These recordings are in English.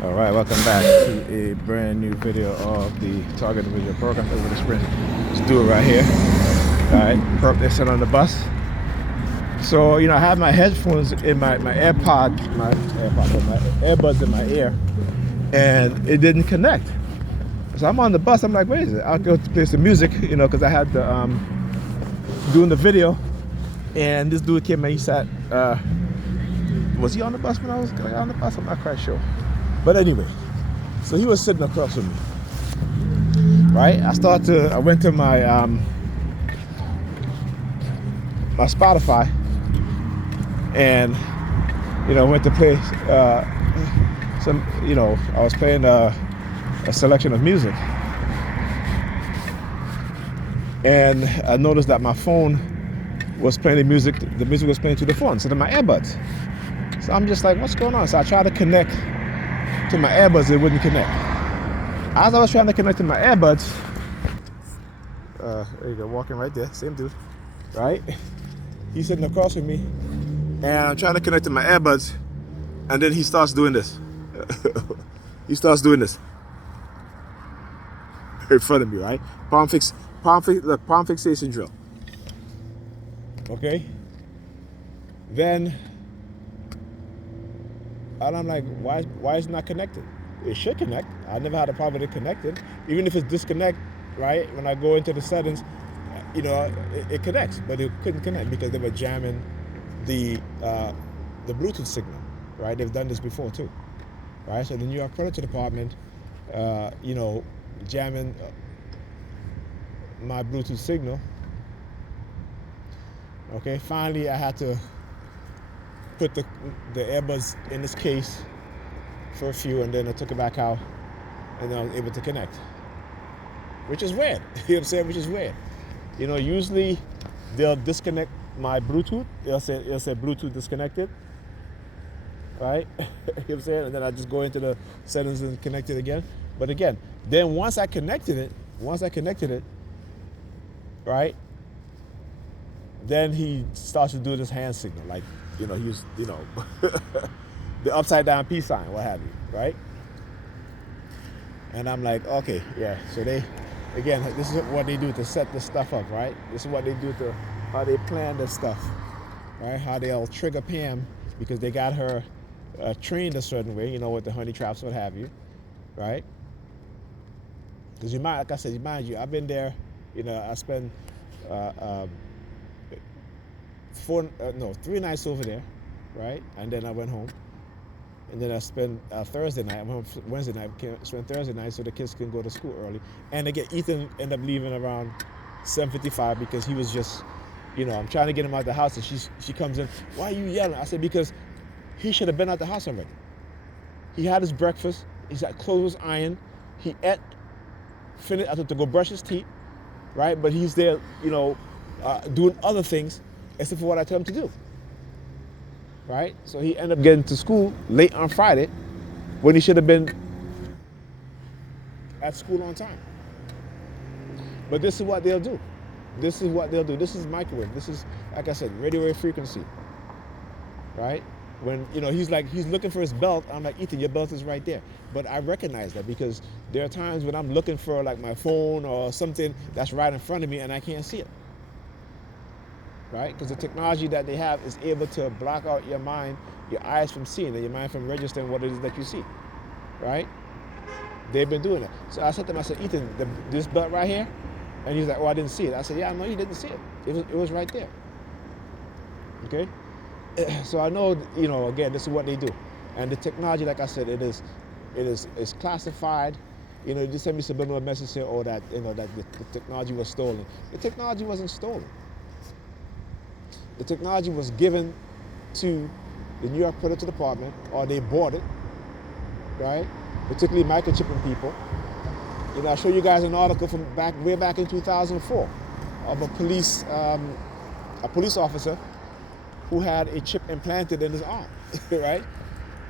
All right, welcome back to a brand new video of the Targeted Video Program over the spring. Let's do it right here. All right, perp, they sit on the bus. So, I have my headphones in my earbuds in my ear, and it didn't connect. So I'm on the bus. I'm like, wait a minute. I'll go to play some music, because I had the doing the video, and this dude came and he sat. Was he on the bus when I was on the bus? I'm not quite sure. But anyway, so he was sitting across from me, right? I went to my my Spotify, and went to play some. I was playing a selection of music, and I noticed that my phone was playing the music. The music was playing through the phone instead of my earbuds. So I'm just like, what's going on? So I tried to connect to my earbuds, it wouldn't connect. As I was trying to connect to my earbuds, there you go, walking right there, same dude, right? He's sitting across from me, and I'm trying to connect to my earbuds, and then he starts doing this. He starts doing this in front of me, right? Palm fixation drill. Okay. Then, and I'm like, why is it not connected? It should connect. I never had a problem with it connecting. Even if it's disconnect, right? When I go into the settings, it connects, but it couldn't connect because they were jamming the Bluetooth signal, right? They've done this before too, right? So the New York Predator Department, jamming my Bluetooth signal. Okay, finally I had to put the earbuds in this case for a few, and then I took it back out, and then I was able to connect, which is weird. You know what I'm saying? Which is weird. Usually they'll disconnect my Bluetooth. It'll say Bluetooth disconnected, right? You know what I'm saying? And then I just go into the settings and connect it again. But again, then once I connected it, right? Then he starts to do this hand signal, like, he's, the upside down peace sign, what have you, right? And I'm like, okay, yeah. So again, this is what they do to set this stuff up, right? This is what they do to how they plan this stuff, right? How they'll trigger Pam because they got her trained a certain way, with the honey traps, what have you, right? Because like I said, mind you, I've been there. I spent 3 nights over there, right? And then I went home. And then I spent Thursday night. I went home Wednesday night. Spent Thursday night so the kids can go to school early. And again, Ethan ended up leaving around 7:55 because he was just, I'm trying to get him out the house, and she comes in. Why are you yelling? I said, because he should have been out the house already. He had his breakfast. He's got clothes ironed. He ate, finished. I had to go brush his teeth, right? But he's there, doing other things except for what I tell him to do. Right? So he ended up getting to school late on Friday when he should have been at school on time. But this is what they'll do. This is microwave. This is, like I said, radio wave frequency. Right? When, he's looking for his belt, I'm like, Ethan, your belt is right there. But I recognize that because there are times when I'm looking for like my phone or something that's right in front of me and I can't see it. Right? Because the technology that they have is able to block out your eyes from seeing, and your mind from registering what it is that you see. Right? They've been doing it. So I said to him, Ethan, this belt right here? And he's like, oh, I didn't see it. I said, yeah, I know you didn't see it. It was right there. Okay? So I know, again, this is what they do. And the technology, like I said, it's classified. They just send me subliminal message saying, oh, that, that the technology was stolen. The technology wasn't stolen. The technology was given to the New York Predator Department, or they bought it, right? Particularly microchipping people. I'll show you guys an article from way back in 2004 of a police officer who had a chip implanted in his arm, right?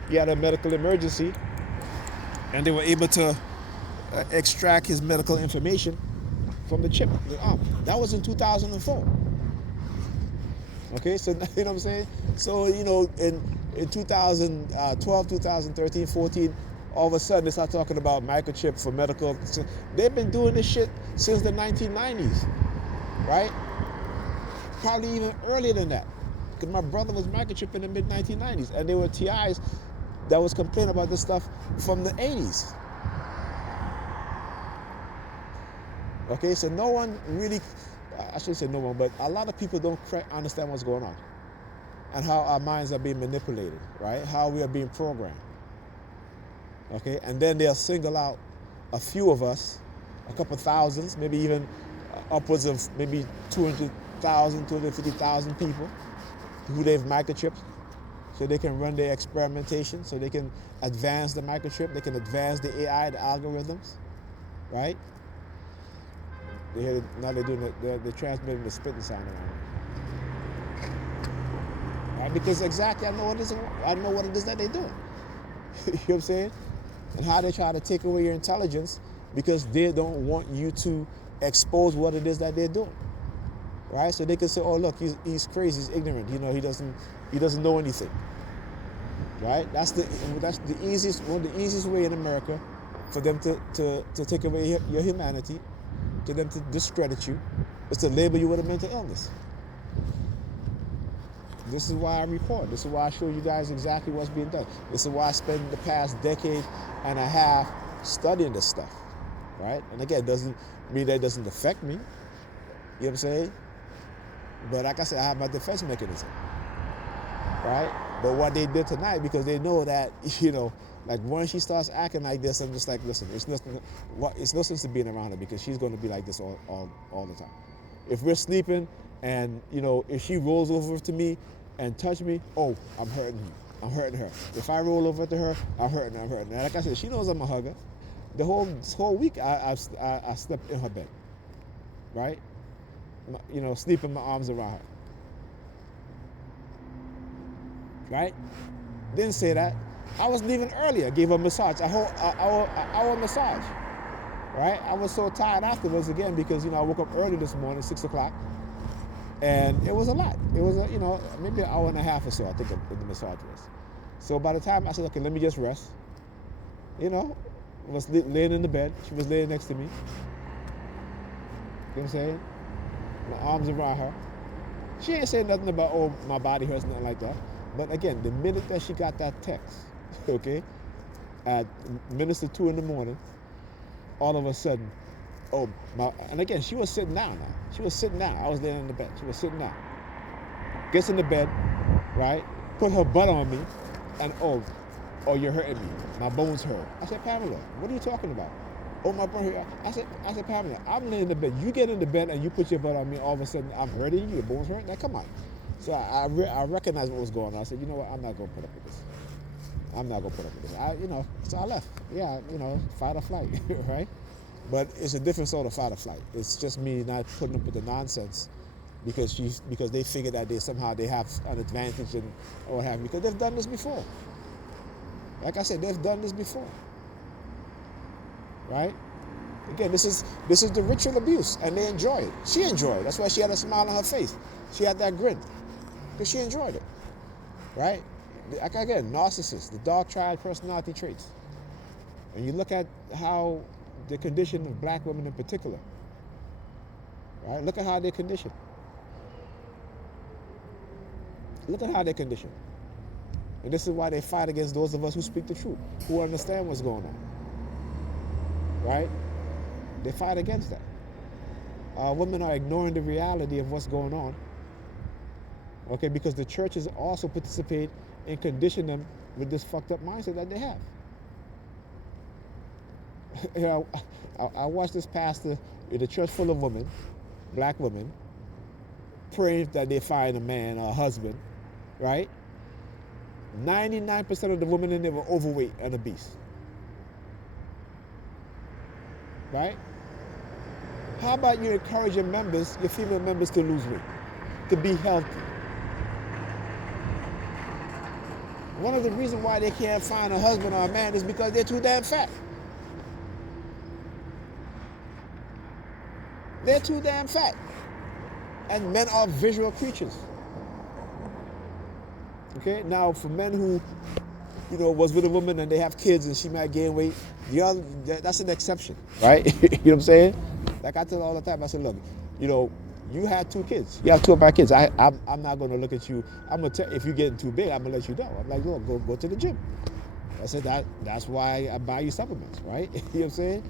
He had a medical emergency, and they were able to extract his medical information from the chip in the arm. That was in 2004. Okay, so you know what I'm saying? So, in 2012, 2013, 14, all of a sudden they start talking about microchip for medical. They've been doing this shit since the 1990s, right? Probably even earlier than that. Because my brother was microchip in the mid-1990s, and there were TIs that was complaining about this stuff from the 80s. Okay, so no one really, I shouldn't say no one, but a lot of people don't understand what's going on and how our minds are being manipulated, right? How we are being programmed. Okay, and then they'll single out a few of us, a couple thousands, maybe even upwards of maybe 200,000, 250,000 people who they've microchipped so they can run their experimentation, so they can advance the microchip, they can advance the AI, the algorithms, right? Now they're doing it, they're transmitting the spitting sound around. Right? Because exactly I know what it is that they're doing. You know what I'm saying? And how they try to take away your intelligence because they don't want you to expose what it is that they're doing. Right? So they can say, oh look, he's crazy, he's ignorant, he doesn't know anything. Right? That's the easiest, one of the easiest way in America for them to take away your humanity, to them to discredit you, is to label you with a mental illness. This is why I report. This is why I show you guys exactly what's being done. This is why I spend the past decade and a half studying this stuff, right? And again, it doesn't mean that it doesn't affect me. You know what I'm saying? But like I said, I have my defense mechanism, right? But what they did tonight, because they know that, like when she starts acting like this, I'm just like, listen, it's no sense to being around her because she's going to be like this all the time. If we're sleeping and, if she rolls over to me and touch me, oh, I'm hurting her. If I roll over to her, I'm hurting her. And like I said, she knows I'm a hugger. This whole week, I slept in her bed, right? Sleeping my arms around her. Right? Didn't say that. I was leaving earlier. Gave her a massage, a whole hour massage. Right? I was so tired afterwards again because I woke up early this morning, 6 o'clock, and it was a lot. It was maybe an hour and a half or so. I think the massage was. So by the time I said, okay, let me just rest. I was laying in the bed. She was laying next to me. You know what I'm saying? My arms around her. She ain't saying nothing about, oh, my body hurts, nothing like that. But again, the minute that she got that text, okay, at minutes to 2 in the morning, all of a sudden, and again, she was sitting down now. She was sitting down. I was laying in the bed. She was sitting down. Gets in the bed, right? Put her butt on me, and oh, you're hurting me. My bones hurt. I said, Pamela, what are you talking about? Oh, my bone hurt. I said, Pamela, I'm laying in the bed. You get in the bed and you put your butt on me. All of a sudden, I'm hurting you. Your bones hurt. Now, come on. So I recognized what was going on. I said, you know what? I'm not going to put up with this. I'm not going to put up with this. So I left. Yeah, fight or flight, right? But it's a different sort of fight or flight. It's just me not putting up with the nonsense because they figure that they have an advantage and or what have you. Because they've done this before. Like I said, they've done this before. Right? Again, this is the ritual abuse, and they enjoy it. She enjoyed it. That's why she had a smile on her face. She had that grin. Because she enjoyed it, right? Again, narcissists, the dog triad personality traits. And you look at how the condition of black women in particular, right? Look at how they're conditioned. Look at how they're conditioned. And this is why they fight against those of us who speak the truth, who understand what's going on, right? They fight against that. Women are ignoring the reality of what's going on. Okay, because the churches also participate in conditioning them with this fucked up mindset that they have. I watched this pastor in a church full of women, black women, praying that they find a man or a husband, right? 99% of the women in there were overweight and obese. Right? How about you encourage your female members to lose weight, to be healthy? One of the reasons why they can't find a husband or a man is because they're too damn fat. They're too damn fat. And men are visual creatures. Okay? Now, for men who was with a woman and they have kids and she might gain weight, that's an exception, right? You know what I'm saying? Like I tell her all the time, I said, look, you had 2 kids. You have 2 of my kids. I'm not going to look at you. I'm going to tell if you're getting too big, I'm going to let you know. I'm like, look, go to the gym. I said that's why I buy you supplements, right? You know what I'm saying?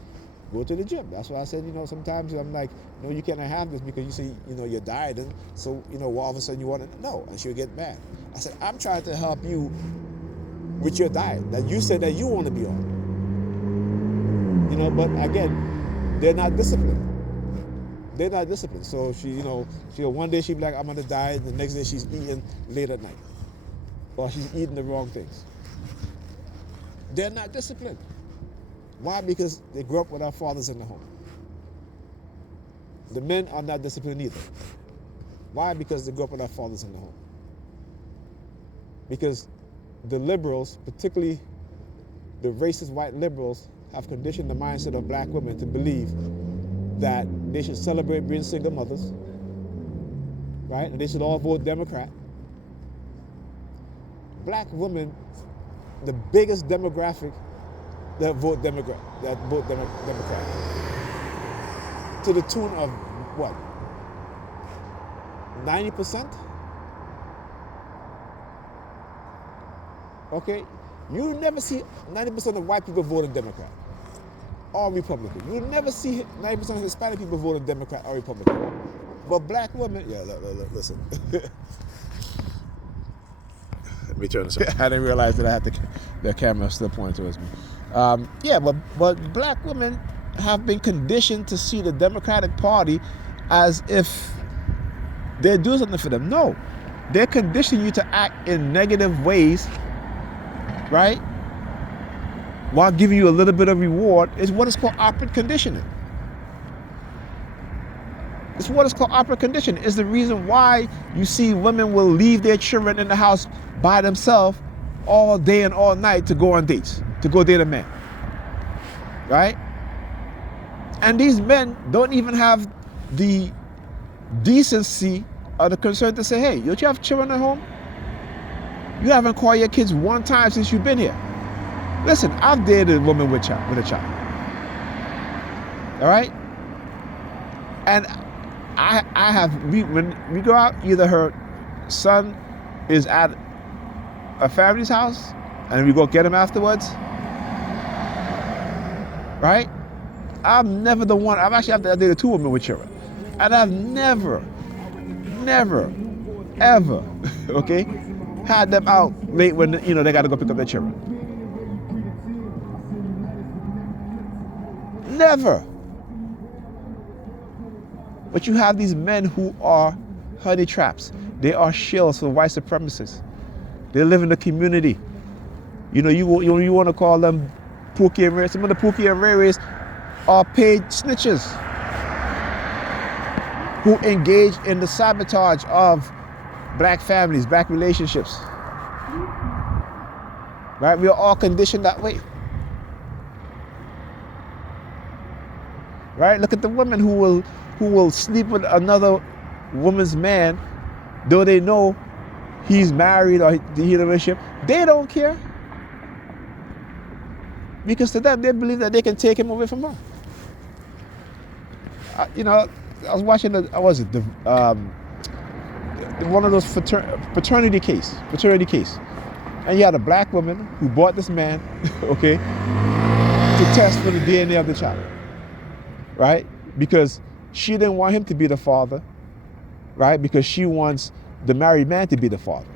Go to the gym. That's why I said, sometimes I'm like, no, you cannot have this because you say, you're dieting. So, all of a sudden you want to, no. And she'll get mad. I said, I'm trying to help you with your diet that you said that you want to be on. But again, they're not disciplined. They're not disciplined. So she'll one day she'll be like, I'm on a diet. The next day she's eating late at night. Or she's eating the wrong things. They're not disciplined. Why? Because they grew up with our fathers in the home. The men are not disciplined either. Why? Because they grew up with our fathers in the home. Because the liberals, particularly the racist white liberals, have conditioned the mindset of black women to believe that they should celebrate being single mothers, right? And they should all vote Democrat. Black women, the biggest demographic that vote Democrat, to the tune of what? 90%? Okay, you never see 90% of white people voting Democrat or Republican. You never see 90% of Hispanic people voting Democrat or Republican. But black women, listen. Let me turn this off. I didn't realize that I had the camera still pointing towards me. But black women have been conditioned to see the Democratic Party as if they're doing something for them. No, they're conditioning you to act in negative ways, right? While giving you a little bit of reward is what is called operant conditioning. It's what is called operant conditioning. It's the reason why you see women will leave their children in the house by themselves all day and all night to go on dates, to go date a man, right? And these men don't even have the decency or the concern to say, hey, don't you have children at home? You haven't called your kids one time since you've been here. Listen, I've dated a woman with a child. All right? And when we go out, either her son is at a family's house and we go get him afterwards. Right? I'm never the one. I've dated 2 women with children. And I've never, ever, okay, had them out late when, they got to go pick up their children. Never. But you have these men who are honey traps. They are shills for white supremacists. They live in the community. You want to call them Pookie and Ray. Some of the Pookie and Rays are paid snitches who engage in the sabotage of black families, black relationships. Right? We are all conditioned that way. Right? Look at the women who will sleep with another woman's man, though they know he's married or he's in a relationship. They don't care. Because to them, they believe that they can take him away from her. I was watching one of those fraternity case. And you had a black woman who bought this man, okay, to test for the DNA of the child, right? Because she didn't want him to be the father, right? Because she wants the married man to be the father,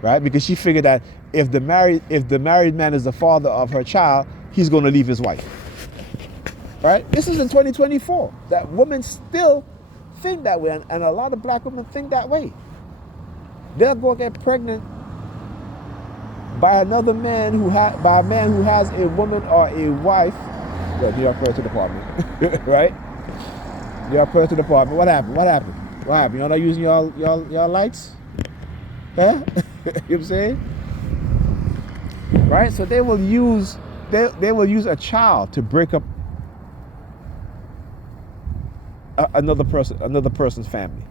right? Because she figured that if the married man is the father of her child, he's going to leave his wife, right? This is in 2024. That women still think that way, and a lot of black women think that way. They'll go get pregnant by another man by a man who has a woman or a wife. Well, New York Police Department, right? New York Police Department. What happened? Y'all not using y'all lights? Huh? You know what I'm saying? Right? So they will use a child to break up another person's family.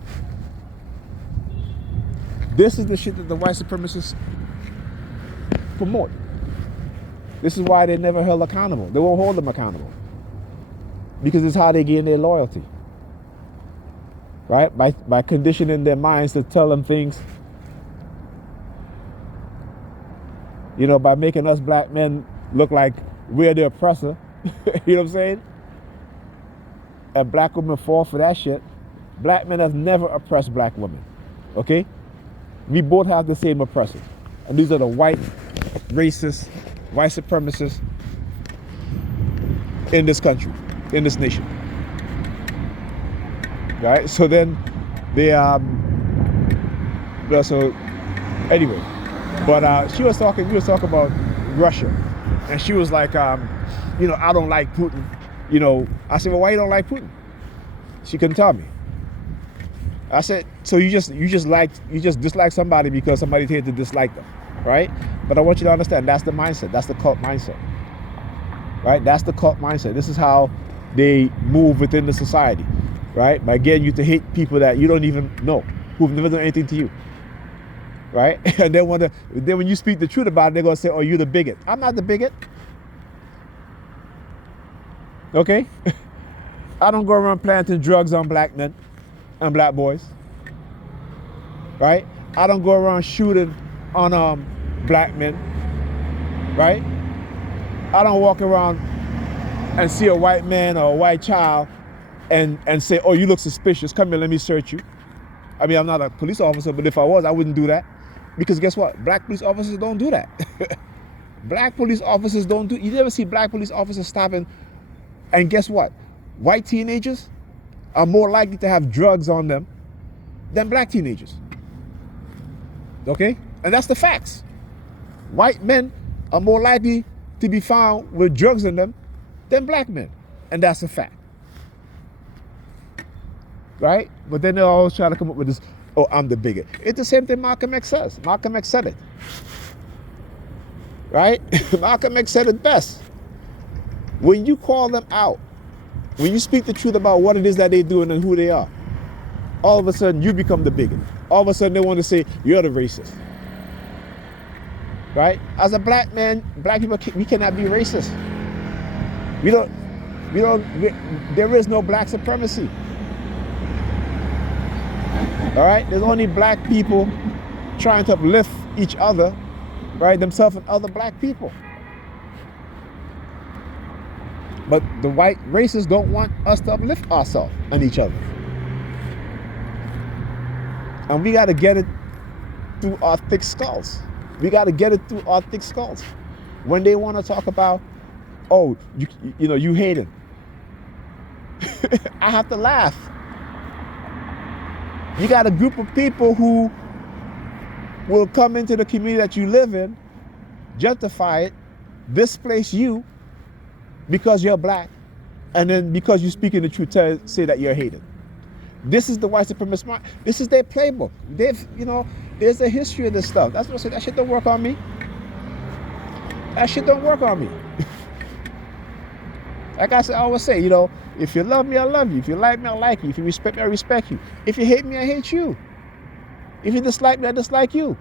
This is the shit that the white supremacists promote. This is why they're never held accountable. They won't hold them accountable. Because it's how they gain their loyalty. Right? By conditioning their minds to tell them things. You know, by making us black men look like we're the oppressor. You know what I'm saying? And black women fall for that shit. Black men have never oppressed black women. Okay? We both have the same oppressors. And these are the white, racist, white supremacists in this country, in this nation. Right? So then they so anyway. But we was talking about Russia. And she was like, you know, I don't like Putin. You know, I said, well, why you don't like Putin? She couldn't tell me. I said, so you just dislike somebody because somebody tended to dislike them, right? But I want you to understand that's the mindset. That's the cult mindset, right? That's the cult mindset. This is how they move within the society, right? By getting you to hate people that you don't even know, who've never done anything to you, right? And then when you speak the truth about it, they're gonna say, "Oh, you're the bigot." I'm not the bigot. Okay? I don't go around planting drugs on black men and black boys. Right? I don't go around shooting on black men. Right? I don't walk around and see a white man or a white child and say, "Oh, you look suspicious. Come here, let me search you." I mean, I'm not a police officer, but if I was, I wouldn't do that. Because guess what? Black police officers don't do that. Black police officers don't do. You never see black police officers stopping. And guess what? White teenagers are more likely to have drugs on them than black teenagers. Okay? And that's the facts. White men are more likely to be found with drugs in them than black men. And that's a fact. Right? But then they're always trying to come up with this, "Oh, I'm the bigot." It's the same thing Malcolm X says. Malcolm X said it. Right? Malcolm X said it best. When you call them out, when you speak the truth about what it is that they do and who they are, all of a sudden you become the bigot. All of a sudden they want to say, "You're the racist." Right? As a black man, black people, we cannot be racist. There is no black supremacy. All right? There's only black people trying to uplift each other, right? Themselves and other black people. But the white racists don't want us to uplift ourselves and each other. And we got to get it through our thick skulls. We got to get it through our thick skulls. When they want to talk about, "Oh, you hating," I have to laugh. You got a group of people who will come into the community that you live in, justify it, displace you because you're black, and then because you're speaking the truth, say that you're hated. This is the white supremacist mind. This is their playbook. There's a history of this stuff. That's what I said. That shit don't work on me. That shit don't work on me. Like I always say, if you love me, I love you. If you like me, I like you. If you respect me, I respect you. If you hate me, I hate you. If you dislike me, I dislike you.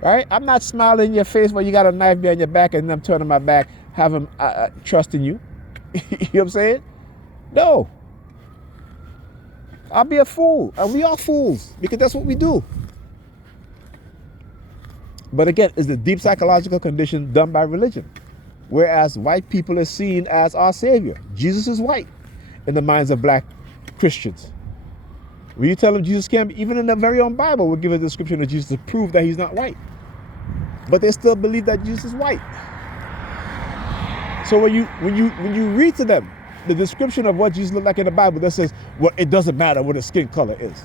Right? I'm not smiling in your face while you got a knife behind your back and I'm turning my back, having trust in you. You know what I'm saying? No. I'll be a fool. And we are fools because that's what we do. But again, it's the deep psychological condition done by religion. Whereas white people are seen as our savior. Jesus is white in the minds of black Christians. When you tell them Jesus can't be, even in the very own Bible, we'll give a description of Jesus to prove that he's not white. But they still believe that Jesus is white. So when you read to them the description of what Jesus looked like in the Bible, that says, well, it doesn't matter what his skin color is.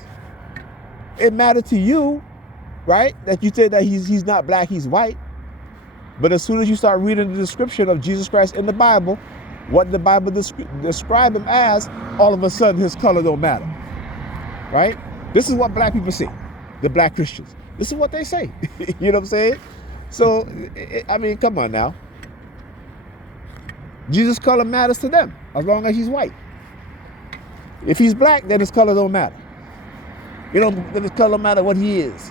It mattered to you, right? That you say that he's not black, he's white. But as soon as you start reading the description of Jesus Christ in the Bible, what the Bible describe him as, all of a sudden his color don't matter. Right? This is what black people say, the black Christians. This is what they say. You know what I'm saying? So, I mean, come on now. Jesus' color matters to them as long as he's white. If he's black, then his color don't matter. Then his color matter what he is,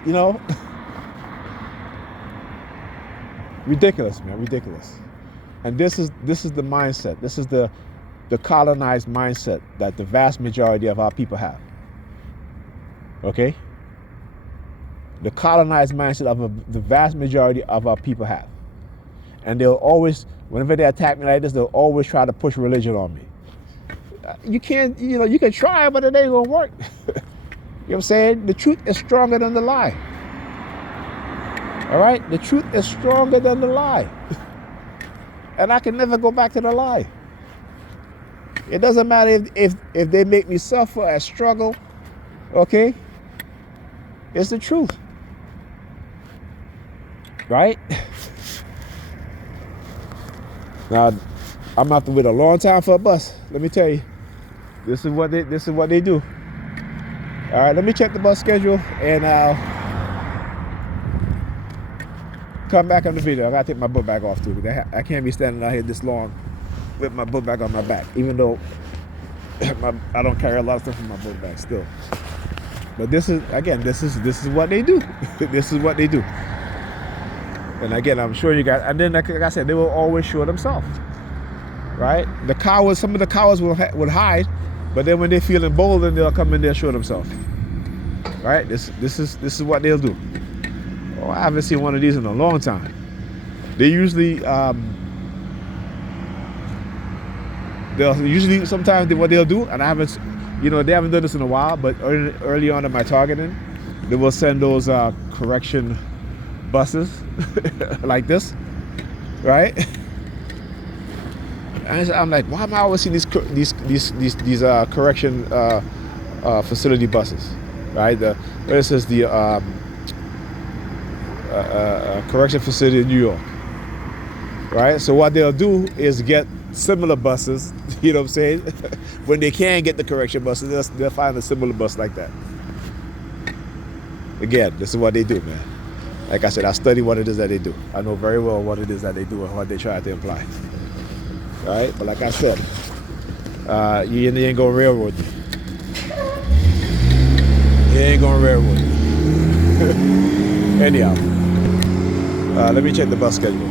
Ridiculous, man, ridiculous. And this is the mindset. This is the colonized mindset that the vast majority of our people have. Okay? The colonized mindset of the vast majority of our people have. And they'll always, whenever they attack me like this, they'll always try to push religion on me. You can't, you can try, but it ain't gonna work. You know what I'm saying? The truth is stronger than the lie. All right? The truth is stronger than the lie. And I can never go back to the lie. It doesn't matter if they make me suffer or struggle, okay? It's the truth. Right? Now, I'm gonna have to wait a long time for a bus. Let me tell you. This is what they do. All right, let me check the bus schedule and I'll come back on the video. I gotta take my book bag off too. I can't be standing out here this long with my book bag on my back, even though I don't carry a lot of stuff in my book bag still. But this is what they do. This is what they do. And again, I'm sure you guys. And then, like I said, they will always show themselves, right? The cowards, some of the cowards would hide, but then when they feel emboldened, they'll come in there and show themselves, right? This is what they'll do. Oh, I haven't seen one of these in a long time. They usually, sometimes what they'll do, and I haven't, they haven't done this in a while, but early on in my targeting, they will send those correction buses like this, right? And I'm like, why am I always seeing these correction facility buses, right? This is the correction facility in New York, right? So what they'll do is get similar buses, you know what I'm saying? When they can't get the correction buses, they'll find a similar bus like that. Again, this is what they do, man. Like I said, I study what it is that they do. I know very well what it is that they do and what they try to imply. All right? But like I said, you ain't gonna railroad me. You ain't gonna railroad me. Anyhow, let me check the bus schedule.